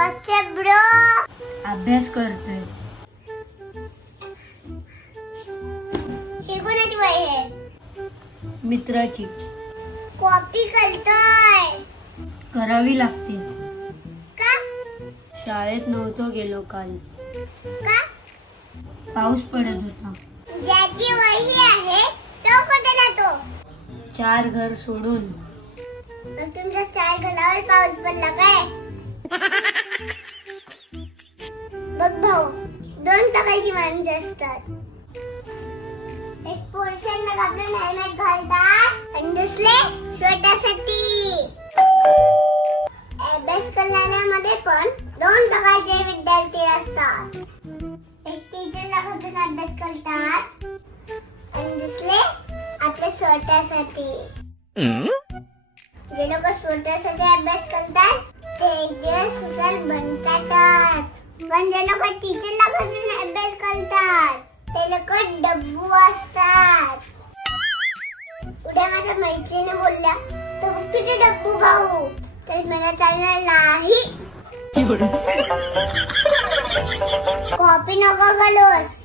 WhatsApp bro. अभ्यास करतोय. हे कोणाची वही आहे? मित्राची. कॉपी करतोय. करावी लागते. का? शाळेत नव्हतो गेलो काल. का? पाऊस पडत होता. ज्याची वही आहे तो कुठे जातो? 4 घर सोडून. मग तुमच्या 4 घरावर पाऊस पडला काय? बघ भाऊ, 2 प्रकारची माणसं असतात. एक पोलिसांना आपलं हेल्मेट घालतात आणि दुसरे स्वतःसाठी. अभ्यास करणाऱ्यामध्ये पण 2 प्रकारचे विद्यार्थी असतात. एक टीचरला घाबरून अभ्यास करतात आणि दुसरे आपल्या स्वतःसाठी. जे लोक स्वतःसाठी अभ्यास करतात ते एक दिवस हुशार बनतातच. पण जे लोक टीचरला घाबरून अभ्यास करतात ते लोक डब्बू असतात. उद्या माझ्या मैत्रिणी बोलल्या तो बघ तुझे डब्बू भाऊ, तर मला चालणार नाही. कॉपी नको करूस.